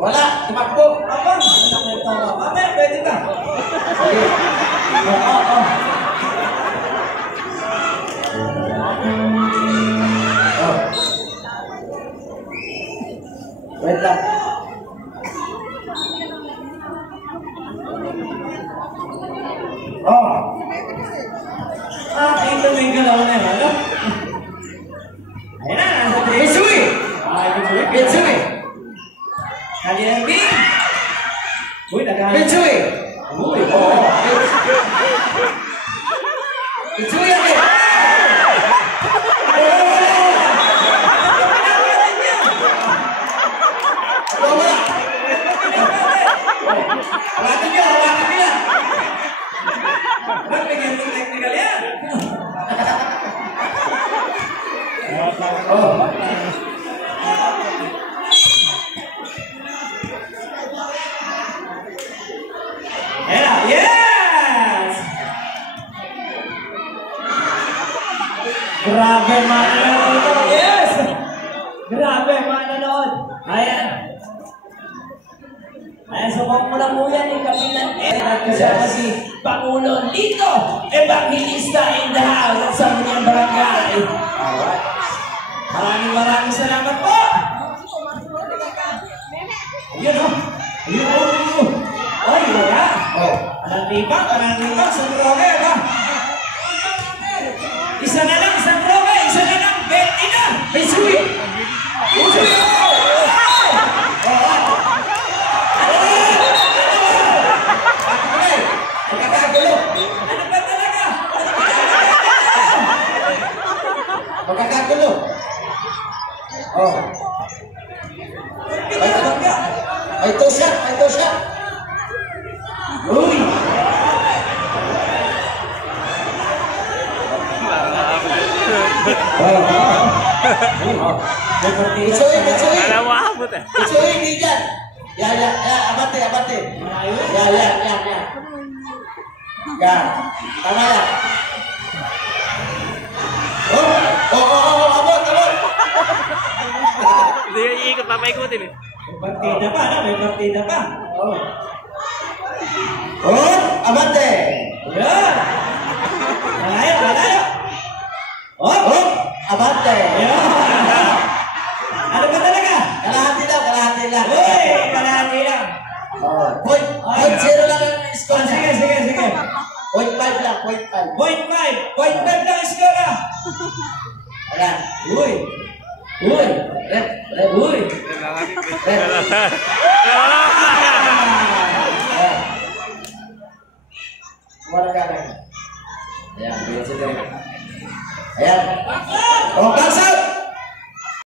Wala, tumakbo. Abang, mamaya, pwede ka. Sige. Wait lang. Ito mo yung galaw na yun, ano? Ayan na, nasa Bitsui! Bitsui! Kalian Bing! Uy, naghahanap. Bitsui! Uy, oo. Bitsui agad! Hawakan niyo yan! Ba't bigyan mo technical yan? Yes! Grabe mananood! Yes! Grabe mananood! Ayan! Ayan, subok mo lang po yan yung kapilan. Kasama si Pangulo Lito Evangelista in the house at sa kanyang barangay. Maraming salamat po! Ayun o! Ayun o! Ay, wala! Anong libang? Sa droga, ba? Isa na lang, isang droga! Isa na lang! Betty na! May suwi! Magkakagulo. Ay to siya. Uy. Bitsui. Bitsui, hindi dyan. Ya, abate. Yan. Tama yan. Abot. Hindi yung iikot, papaikutin eh. May partida pa. Abate. Yan. Malayo. Abate. Yan. Ano ba talaga? Kalahati lang. Uy, kalahati lang. Point 0 lang ang score. Sige. Point 5 lang. Point 5 lang ang score. Ayan. Uy. Mana kanan. Ayan, biasa. Ayan. Bangsat.